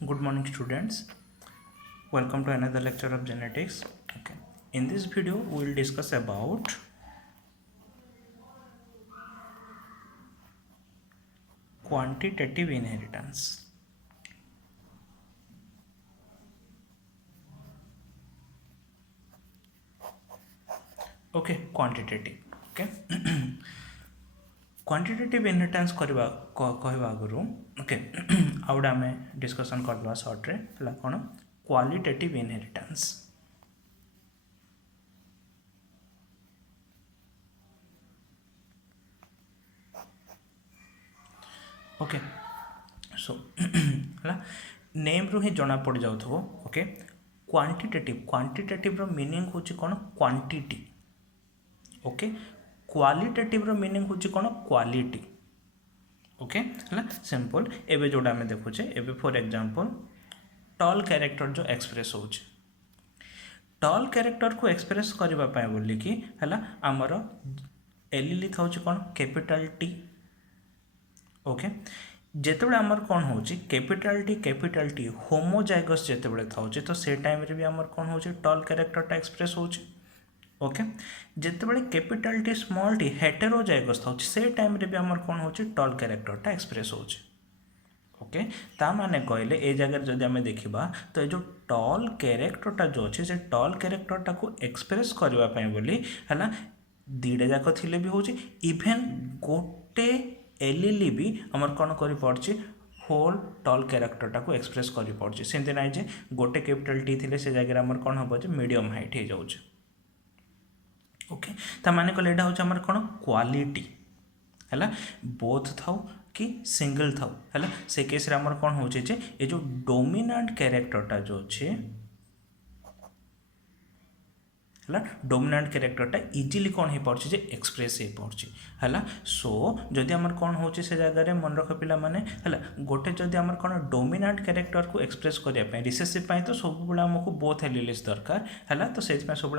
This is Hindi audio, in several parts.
Good morning, students. Welcome to another lecture of genetics. Okay. In this video, we will discuss about quantitative inheritance. Okay, quantitative. Okay. Quantitative inheritance करवा कहवा आगु ओके आउट आम डिस्कसन करवा सर्ट्रे है कौन क्वालिटेटिव इनहेरिटेंस ओके सो है नेम रू ही जना पड़ जाऊ ओके क्वांटिटेटिव रो मीनिंग होची कौन क्वांटिटी ओके क्वालिटेटिव रो मीनिंग होची कौन क्वालिटी ओके है सिंपल एवं जोटा आम देखुचे एवं फॉर एग्जांपल टॉल कैरेक्टर जो एक्सप्रेस हो टॉल कैरेक्टर को एक्सप्रेस करने बोलिकी है आमर एल था कौन कैपिटल टी ओके जितेबाला आमर कौन हो कैपिटल टी होमोजाइगस जितेबाला था तो से टाइम रे भी आमर कौन हो टॉल कैरेक्टरटा एक्सप्रेस हो ओके जितेबाला capital T small T heterozygous था से टाइम रे भी आमर कौन हो टॉल कैरेक्टरटा एक्सप्रेस हो ओके ता माने कहले ए जगह जदि आम देखा तो ये जो टॉल कैरेक्टरटा जो अच्छे से टॉल कैरेक्टरटा को एक्सप्रेस करने बोली है दीटा जाक थिले भी हो इभेन गोटे एल भी आमर कौन कर पड़े होल टॉल कैरेक्टरटा को एक्सप्रेस कर पड़े सेमती ना जे गोटे कैपिटल टी थे से जगह आमर कौन हम मीडियम हाइट हो जाऊँ ओके ता माने कहले एटा होछ हमर कोन क्वालिटी हैला बोथ थाउ कि सिंगल थाउ हैला से केस रे हमर कोन होचे जे ए जो डोमिनेंट कैरेक्टरटा जो अछि है डोमिनेंट कैरेक्टरटा इजिली कौन हो पार्छ एक्सप्रेस हो पार्छ है सो जदि आमर कौन हो जगह मन रख पिला माने है गोटे जदि आमर कौन डोमिनेंट कैरेक्टर को एक्सप्रेस करने रिसेसिव तो सब आमको बोथ एलिलीज दरकार है तो से सब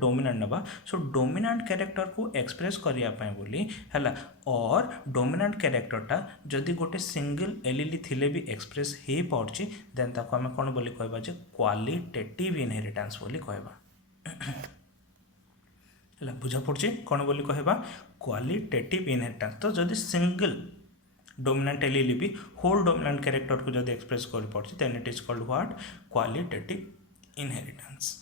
डोमिनेंट नवा सो डोमिनेंट कैरेक्टर को एक्सप्रेस करने बोली है और डोमिनेंट कैरेक्टरटा जदि गोटे सिंगल एलिली थिले भी एक्सप्रेस हो पार्छ देन ताको आम कौन बोली कहबा जे क्वालिटेटिव इनहेरिटेंस बोली कहबा बुझा पड़े कौन बोली कहबा क्वालिटेटिव इनहेरिटेंस तो जदि सिंगल डोमिनेंट एल भी होल डोमिनेंट कैरेक्टर को जदि एक्सप्रेस कर पड़े then it is called what qualitative inheritance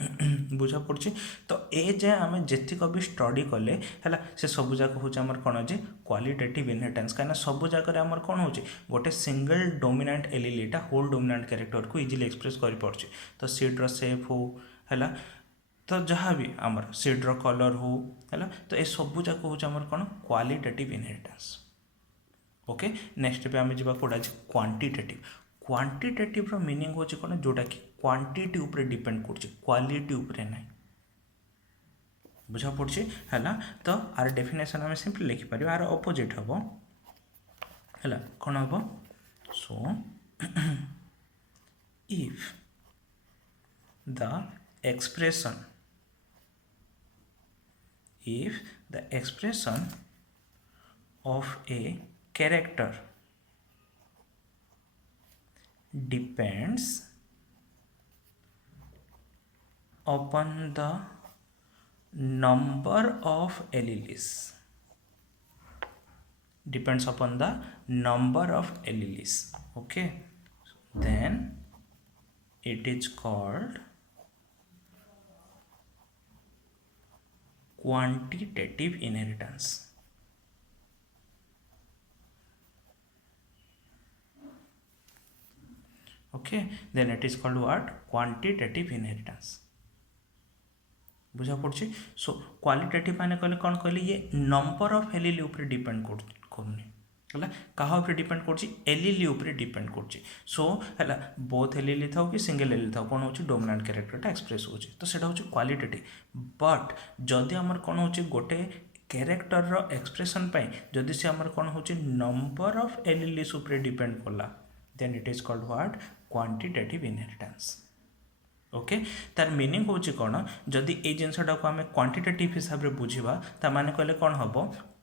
बुझा पड़े तो ए जे आम जेतिक भी स्टडी कले है से सब जाक हूँ आम कौन जे क्वालिटेटिव इनहेरिटेंस कहीं सब जगह आम कौन हो गोटे सिंगल डोमिनेंट एलईटा होल डोमिनेंट कैरेक्टर को इजिली एक्सप्रेस कर पड़े तो सीड्र सेप हो है तो जहाँ भी आमर सीड्र कलर हो है तो ये सब जाक हूँ आम कौन क्वालिटेटिव इनहेरिटेंस ओके नेक्स्ट पे आम जा कौटा क्वांटिटेटिव रो मीनिंग होची कौन जोटा कि क्वांटिटी ऊपर डिपेंड कर क्वालिटी ऊपर ना बुझा पड़े है तो आर डेफिनेशन आम सिंपली लिखिपर आर अपोजिट हम है कौन हम so if the expression of a character depends upon the number of alleles okay then it is called quantitative inheritance okay then it is called what quantitative inheritance बुझा पड़े सो क्वालिटेटिव माने कहले कौन कहले ये नंबर ऑफ एलीली ऊपर डिपेंड करनी है कहा ऊपर डिपेंड कर एलीली ऊपर डिपेंड कर सो है बोथ एलीली था कि सिंगल एलीली था कौन हो डोमिनेंट कैरेक्टरटा एक्सप्रेस हो तो सेटा हो क्वालिटेटिव बट जदि आमर कौन हो गोटे कैरेक्टर रो एक्सप्रेशन पाई जदि से आमर कौन हो नंबर ऑफ एलीलीज ऊपर डिपेंड कला then it is called what quantitative inheritance okay तार मीनिंग हूँ कौन जदि ये जिनसटा को आम क्वांटिटेटिव हिसाब से बुझा ता माने कहले कौन हम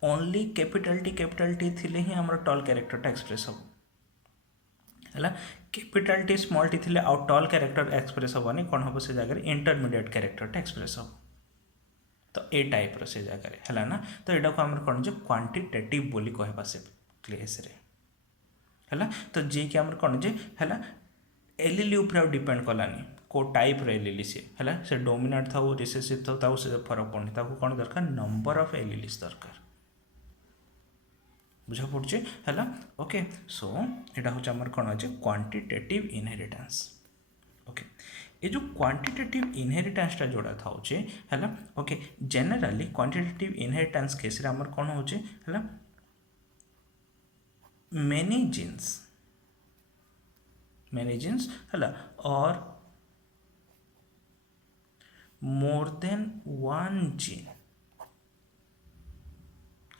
ओनली कैपिटल टी थी ही आम टॉल कैरेक्टरटा एक्सप्रेस हम है कैपिटाल टी स्मॉल टी थी आउ टॉल कैरेक्टर एक्सप्रेस हेनी कौन हम से जगह इंटरमीडिएट कैरेक्टरटा एक्सप्रेस हम तो ए टाइप से जगह है ना तो यहाँ को आम कौन जो क्वांटिटेटिव बोली कहबा से केस है तो जी कि आम कौन जे है एलिली उपर डिपेंड कलानी को टाइप एलिली सी है से डोमिनेट था रिसेसिव था से फरक पड़नी कौन दरकार नंबर ऑफ एलिलीज दरकार बुझा पड़े है ओके सो यहाँ हूँ आम कौन अच्छे क्वांटिटेटिव इनहेरिटेंस ओके ये जो क्वांटिटेटिव इनहेरिटेंसटा जोड़ा था है okay generally quantitative inheritance case रे आमर कौन होचे है मेनी जीन्स है और मोर देन वन जीन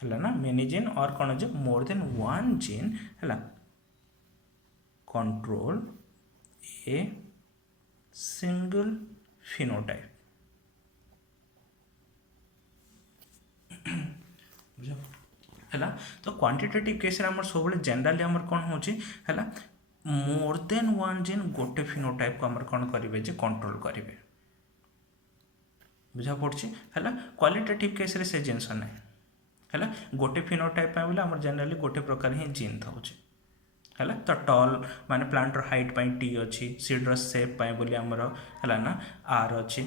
है ना मेनी जीन और कौन अच्छे मोर देन वन जीन है कंट्रोल ए सिंगल फिनोटाइप है तो क्वांटिटेटिव केस आम सब जनरली आम कौन हो मोर देन वन जीन गोटे फिनोटाइप को आम कौन करेंगे जे कंट्रोल करेंगे बुझा पड़ी है क्वालिटेटिव केस रे से जिनस ना है गोटे फिनोटाइप बोले आम जनरली गोटे प्रकार ही जीन था है तो टॉल माने प्लांटर हाइट पाई टी अच्छी सीड्र सेप बोली आमर है ना आर अच्छी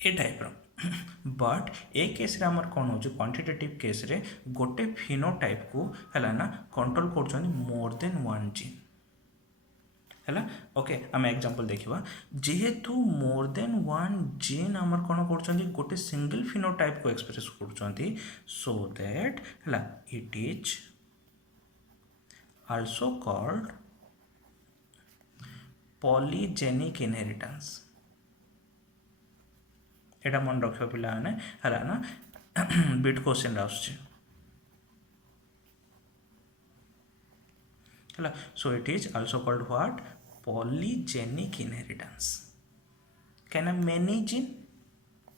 ए टाइप बट ए केस रे आमर कौन हो क्वांटिटेटिव केस रे गोटे फिनोटाइप को है ना कंट्रोल कर मोर देन वन जीन है ओके आम एग्जांपल देखा जेहेतु मोर देन वन जीन आमर कौन कर गोटे सिंगल फिनोटाइप को एक्सप्रेस कर सो दैट है it is also called polygenic inheritance एटा मन रख पिला है ना बिट क्वेश्चन आसुची है so it is also called what polygenic inheritance क्या many gene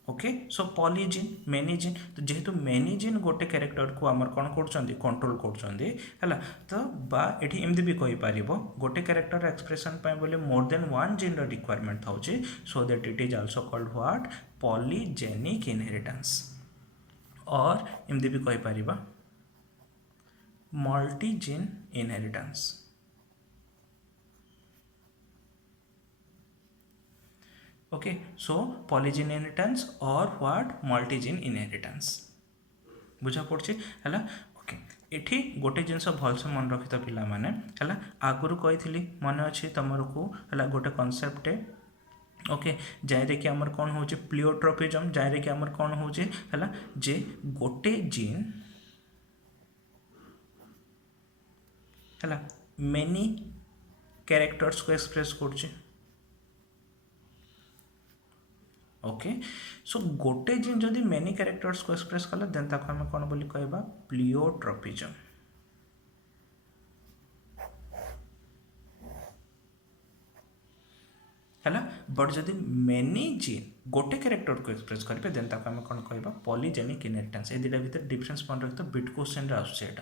okay so polygene many gene तो जेहेतु मेनी जीन गोटे कैरेक्टर को आमर कौन कर कंट्रोल कर तो बा ये एमती भी कहीपर गोटे कैरेक्टर एक्सप्रेशन बोले more than one gene requirement था so that it is also called what polygenic inheritance और एमती भी कहीपर multi gene inheritance okay so polygene inheritance और व्हाट मल्टीजीन इनहेरिटेंस बुझा पड़े है ओके एठी गोटे जिनस भलसे मन रखी तो पिला माने है आगुरी कही मन अच्छी तुमर को है गोटे कनसेप्ट ओके जाइरे कि आमर कौन हो प्लियोट्रोपिजम जाइरे कि आमर कौन हो जे गोटे जीन है मेनी कैरेक्टर्स को एक्सप्रेस कर ओके सो गोटे जीन जदि मेनी कैरेक्टर्स को एक्सप्रेस कला देन ताको हम कौन बोली कहबा प्लियोट्रोपिजम है बट जदि मेनी जीन गोटे कैरेक्टर को एक्सप्रेस करेंगे देन ताको हम कौन कहबा पॉलीजेनिक इनहेरिटेंस ए दुटा भीतर डिफरेंस मन रखते बिट क्वेश्चन रे आछे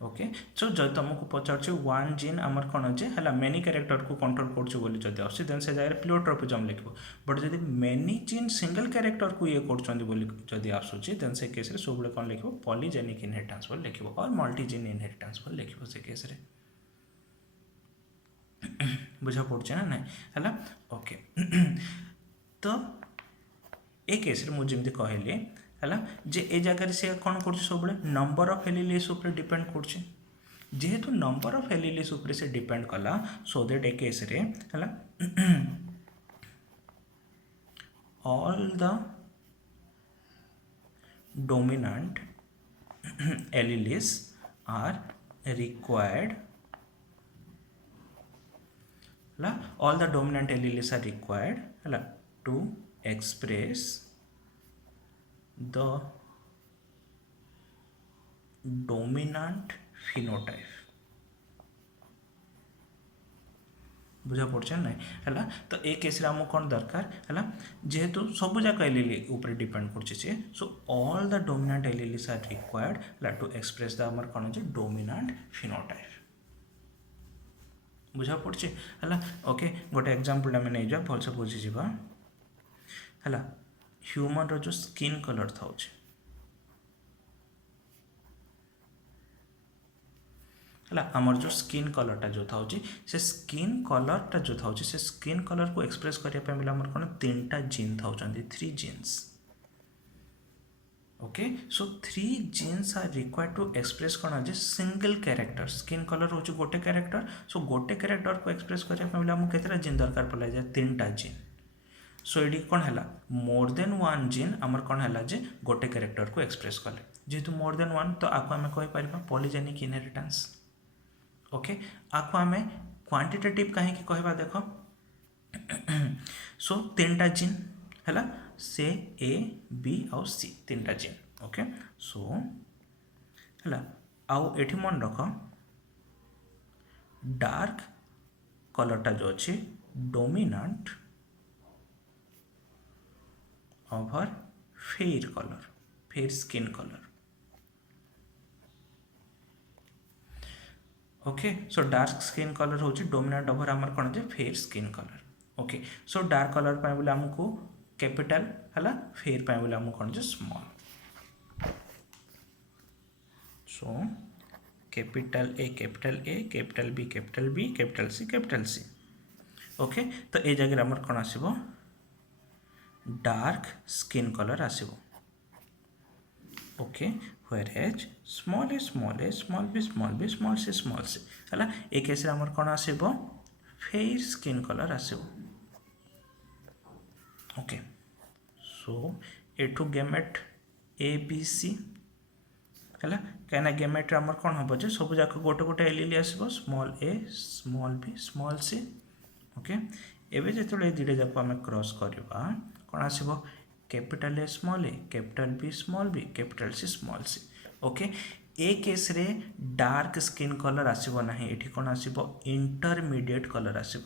ओके सो जब तुमको पचार वन जीन आमर कौन अच्छे है मेनी कैरेक्टर को कंट्रोल कर देन से जगह प्लियोट्रोपिजम लिख बट जब मेनी जीन सिंगल कैरेक्टर को ये कर आसूची देन से केस सब कौन लिख पॉलीजेनिक इनहेरिटेंस बोल लिख और मल्टीजीन इनहेरिटेंस बोल लिख से केस बुझा पड़े ना ना है ओके तो ये केस मुझे कहली है जे ए जगह से कौन कर सब नंबर ऑफ एलिलीज उपर डिपेंड कर जेहेतु नंबर ऑफ एलिलीज उपर से डिपेंड कला सो दैट ए केस रे है all the dominant alleles are required all the dominant alleles are required to express the dominant phenotype बुझा पड़े ना है तो ए केस आम कौन दरकार है जेहेतु सब जाक एलिली ऊपर डिपेंड कर so all the dominant alleles are required to express the आमर कौन डोमिनेंट फिनोटाइप बुझा पड़े है। ओके गोटे एग्जांपल आम नहीं जा भलसे बुझीजा है। ह्यूमन रो जो स्किन कलर था है आमर जो स्किन कलरटा जो था से स्किन कलरटा जो था से स्किन कलर को एक्सप्रेस करने बोले आम कौन 3टा जीन था 3 genes. Okay so 3 genes are required to express कौन आज सिंगल कैरेक्टर स्किन कलर हूँ गोटे कैरेक्टर। सो गोटे कैरेक्टर को एक्सप्रेस करने बोले आमको केतटा जीन दरकार पड़ा जाए 3टा जीन। सो ये कौन है मोर देन 1 जीन आमर कौन है जे गोटे कैरेक्टर को एक्सप्रेस कले जेहेतु मोर देन 1 तो आपको आम कहीपर पॉलीजेनिक इनहेरिटेंस। ओके आपको आम क्वांटिटेटिव कहीं कहवा देख सो 3टा जीन है से ए बी आउ सी 3टा जीन। ओके सो है आउ एठी मन रख डार्क कलरटा जो अच्छी dominant over fair colour fair skin colour. Okay so dark skin colour हूँ डोमिनांट ओवर आमर कौन है fair skin colour. Okay so dark colour पाए बोले आमको कैपिटल है फेयर पाए बोले आमको कौन है small. So capital A capital B capital C. Okay तो ये जगह आमर कौन आसो डार्क स्किन कलर आसो। Okay whereas small a small b small c है ए केस आमर कौन आसो फेयर स्किन कलर आसो। ओके सो एठू गेमेट ए बी सी है कहीं गेमेट आमर कौन हम जे सब जाक गोटे गोटे एलिली आसो small A small B small C. Okay एवं जो दुईटा जाक आम क्रॉस करवा कौन आसो capital A capital B capital C. Okay ए केस रे डार्क स्किन कलर आसब ना ये कौन आसो इंटरमीडिएट कलर आसब।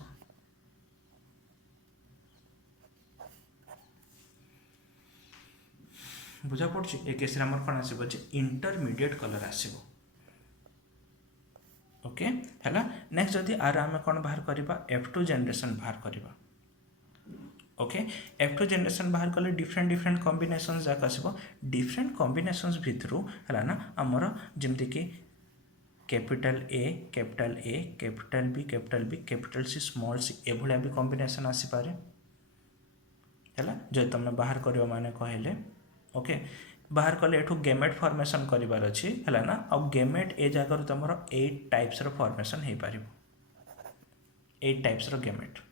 बुझा पड़ी ए केस आमर कौन आसो इंटरमीडिएट कलर आसब। ओके है नेक्स्ट जदि आर आम कौन बाहर करवा F2 जनरेशन बाहर करवा। ओके F2 जनरेशन बाहर कले डिफरेंट कॉम्बिनेशंस जाक आसो डिफरेंट कॉम्बिनेशंस भितरू है ना आमर जमती कि capital A capital B capital C small C एभलिया भी कॉम्बिनेशन आसीपारे है जो तुम बाहर कर माने कहले। ओके बाहर कले एठू गेमेट फॉर्मेशन करिवार अछि है ना आ गेमेट ए जगह तुम 8 टाइप्स रो फॉर्मेशन हो पार 8 टाइप्स रो गेमेट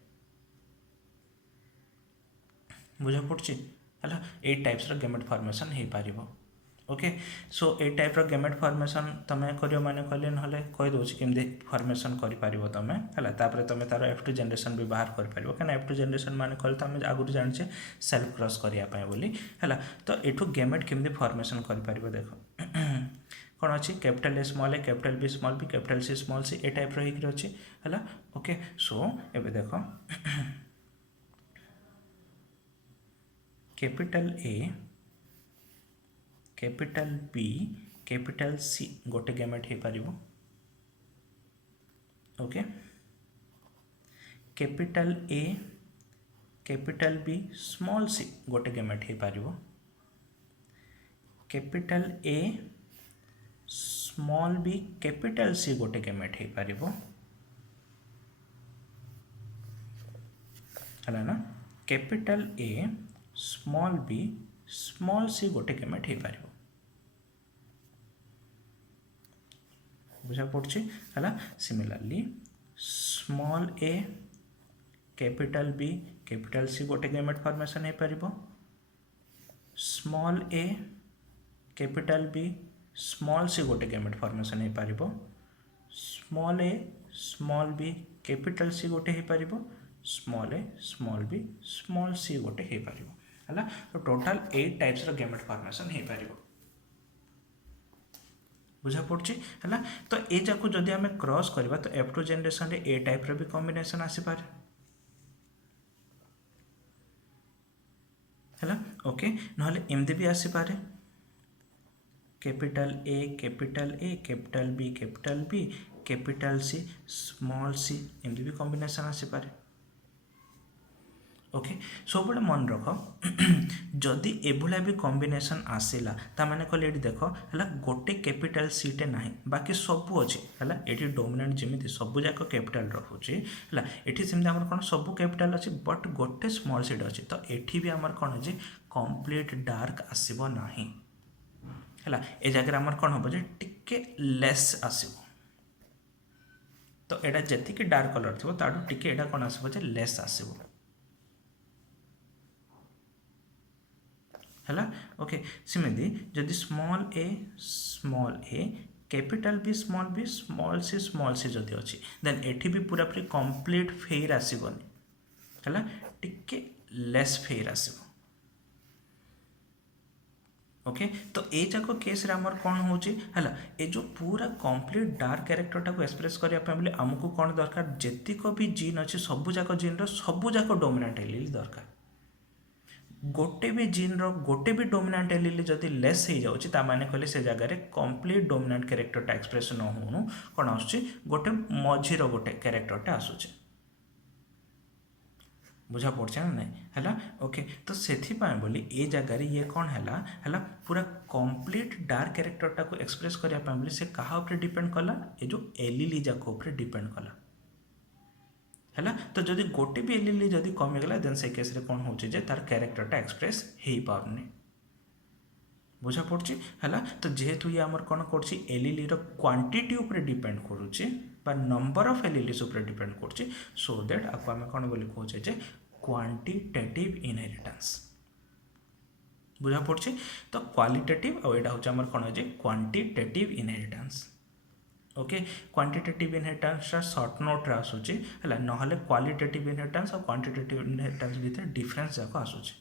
बुझा पड़ी है 8 टाइप्स रो गेमेट फॉर्मेशन हो पार। ओके सो 8 टाइप रो गेमेट फॉर्मेशन तुम कर माने कहले ना कहीदे केमती फॉर्मेशन कर तुम है तुम तार F2 जनरेशन भी बाहर कर कहीं F2 जनरेशन माने कहले तो आम आगुरी जाने सेल्फ क्रॉस करने बोली है तो एठू गेमेट केमती फॉर्मेशन कर देख कौन अच्छी capital A capital B capital C ए टाइप रो अच्छी है। ओके सो एबे देख capital A capital B capital C गोटे गेमेट हो पार। Okay capital A capital B small C गोटे गेमेट हो पार। Capital A small B capital C गोटे गेमेट हो पार है ना capital A small B small C गोटे गेमेट हो पार बुझा पड़ी है। Similarly small A capital B capital C गोटे गेमेट फॉर्मेशन हो पार small A capital B small C गोटे गेमेट फॉर्मेशन हो पार small A small B capital C गोटे हो पार small A small B small C गोटे हो पार है तो टोटाल 8 टाइप्स रो गेमेट फॉर्मेशन हो पार बुझा पड़ी है। तो ये जाक जदि आम क्रॉस करवा तो F2 जनरेशन रे ए टाइप रो भी कॉम्बिनेशन आसीपार है। ओके नहले एमती भी आसीपार capital A capital B capital C small C एमती भी कॉम्बिनेशन आसीपारे ओके सब मन रख जदि एभलिया भी कॉम्बिनेशन आसला ताने कहले ये देख है गोटे कैपिटल सीटे ना बाकी सबू अच्छे है ये डोमिनेंट जमी सब जाक कैपिटल रोचे है ये सेमती आम कौन सब कैपिटल अच्छे बट गोटे स्मॉल सीट अच्छे तो ये भी आमर कौन जे कंप्लीट डार्क आसब ना है ए जगह आमर कौन हम जे टिके लेस आसब तो यहाँ जी डार्क कलर थी ताठू टिके यहाँ कौन आसब जे लेस आसब है ओके सेमती जदि स्मॉल ए कैपिटल भी स्मॉल सी जदि अच्छी देन एठी भी पूरा पूरी कंप्लीट फेयर आसबनी है टिके लेस फेयर आसब ओके तो ये जाक केस आमर कौन हो ये जो पूरा कंप्लीट डार्क कैरेक्टर टाको एक्सप्रेस करने आमको कौन दरकार जेतिक भी जीन अच्छे सबू जाक जीन सबू जाक डोमिनेंट एलील दरकार गोटे भी जीन गोटे भी डोमिनेंट एलील जदि लेस हो जाऊँगी ताने कहले से जगह कंप्लीट डोमिनेंट कैरेक्टरटा एक्सप्रेस न होनु कौन आसुची गोटे मझीर गोटे कैरेक्टरटा आसुची बुझा पड़े ना नहीं है ओके तो से बोली ए जगार ये कौन है पूरा कंप्लीट डार्क कैरेक्टरटा को एक्सप्रेस करने से कहा डिपेंड कला ये जो एलील जाक डिपेंड कला है तो जदि गोटे भी एलील जदि कमीगला देन से केस कौन हो तार कैरेक्टरटा एक्सप्रेस हो पारनी बुझा पड़ी है तो जेहेतु ये आमर कौन कर एलील क्वांटिटी उपर डिपेंड करुचे नंबर ऑफ एलील्स उपर डिपेंड कर सो दैट आपको आम कौन बोली कहे जे क्वांटिटेटिव इनहेरिटेंस बुझा पड़ी तो क्वालिटेटिव और यहाँ हूँ आमर कौन है quantitative inheritance okay quantitative inheritance short note रे आसूची है ना क्वालिटेटिव इनहेरिटेंस और क्वांटिटेटिव इनहेरिटेंस भितर डिफरेंस जाक आसूची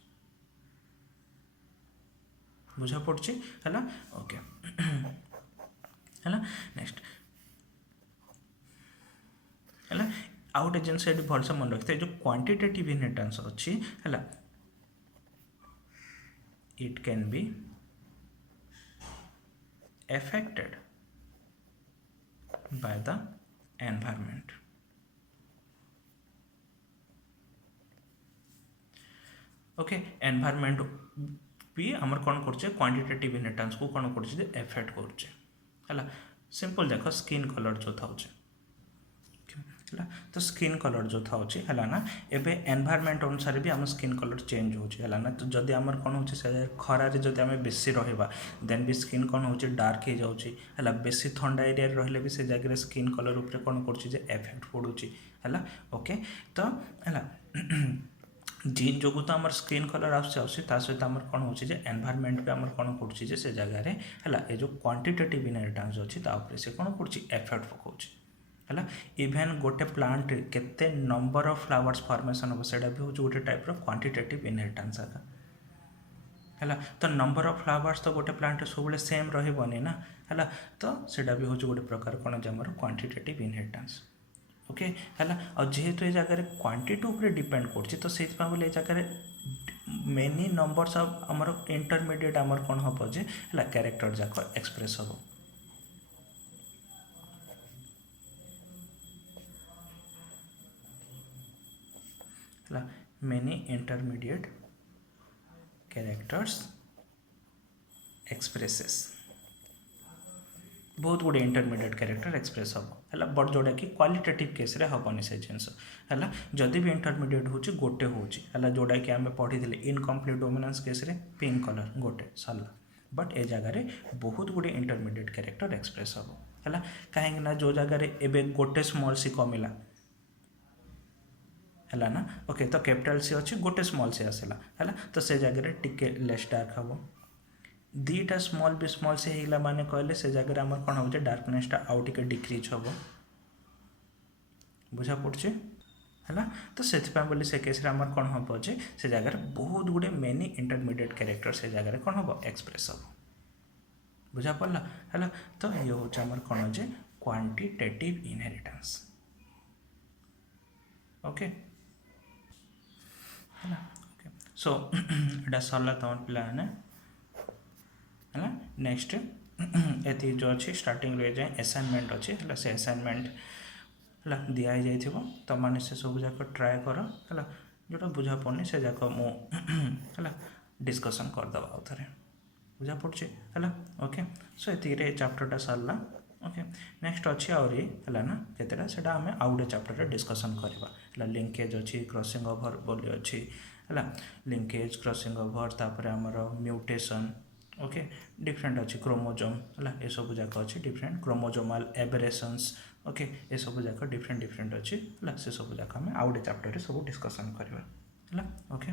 बुझा पड़ी है ओके है नेक्स्ट है आउ गोटे जिन भलसे मन रखिए जो क्वांटिटेटिव इनहेरिटेंस अच्छी है it can be affected by the environment. Okay environment भी आमर कौन कर क्वांटिटेटिव इनहेरिटेंस को कौन कर एफेक्ट कर सिंपल देख स्किन कलर जो था तो स्किन कलर जो था है ना एवं एनवायरमेंट अनुसार भी आम स्किन कलर चेंज होना ना तो जदि आमर कौन हो खरारे जदि आम बेसी रहा देन भी स्किन कौन हो डार्क हो जाऊँगी बेसी ठंडा एरिया रही भी से जगह स्किन कलर उपर कौन कर एफेक्ट पड़ुची है ओके तो है जीन जो तो आम स्किन कलर आसता सहित आम कौन हो एनवायरमेंट भी आम कौन कर से जगार है ये जो क्वांटिटेटिव इनहेरिटेंस अच्छी से कौन कर एफेक्ट पकाऊ है इवेन गोटे प्लांट केते नंबर ऑफ फ्लावर्स फॉर्मेशन हम से भी हूँ गोटे टाइप क्वांटिटेटिव इनहेरिटेंस है तो नंबर ऑफ फ्लावर्स तो गोटे प्लांट सब सेम रही ना है तो सेटा भी हूँ गोटे प्रकार कौन जमर क्वांटिटेटिव इनहेरिटेंस ओके है और जेहेतु ये जगह क्वांटिटी उपर डिपेंड कर तो से बोले जगह मेनी नंबर्स ऑफ आमर इंटरमीडिएट आमर कौन हम जे है कैरेक्टर जाक एक्सप्रेस हम many intermediate characters expresses बहुत गुड़े इंटरमीडिएट कैरेक्टर एक्सप्रेस हम है बट जोटा कि क्वालिटेटिव केस रे हेनी से जिनस है जदि भी इंटरमीडिएट हो गोटे है जोटा कि आम पढ़ी इनकम्प्लीट डोमिनेंस केस रे पिंक कलर गोटे सरला बट ए जगार बहुत गुड़े इंटरमीडिएट कैरेक्टर एक्सप्रेस हम है कहीं जो जगार एवं गोटे स्मॉल सी कमिला है ना ओके तो कैपिटल सी अच्छी गोटे स्मॉल सी आसला है तो से जगह टिके लेस डार्क हम दीटा स्मॉल भी स्मॉल सी होगा माने कहले से जगह आम कौन हो डार्कनेसटा आउ टिके डिक्रीज हम बुझा पड़े है तो से बोली से केस आम कौन हम से जगह बहुत गुड़े मेनी इंटरमीडिएट कैरेक्टर से जगह कौन हम एक्सप्रेस हम बुझा पड़ा है तो ये हूँ आम कौन जे क्वांटिटेटिव इनहेरिटेंस ओके है सो एटा सरला तुम पिला है नेक्स्ट एति जो अच्छी स्टार्टिंग रे जाए असाइनमेंट अच्छी है से असाइनमेंट है दिखाई जाइए तो मैंने से सब जाक ट्राए कर है जोटा बुझा पड़नी से जाक मुझे डिस्कसन करदे आउ थे बुझा पड़े है ओके सो ये चैप्टरटा सरला ओके नेक्स्ट अच्छी आहरी है ना केतेटा से आम आउ गोटे चैप्टर डिस्कसन करवा लिंकेज अच्छी क्रॉसिंग ओवर बोली अच्छी है लिंकेज क्रॉसिंग ओवर तापर आमर म्यूटेशन ओके डिफरेंट अच्छी क्रोमोजोम है ये सब जाक अच्छी डिफरेंट क्रोमोजोमाल एबरेशंस ओके ये सब जाक डिफरेंट डिफरेंट अच्छी है से सब जाक आम आउ गोटे चैप्टर सब डिस्कसन करवा है ओके।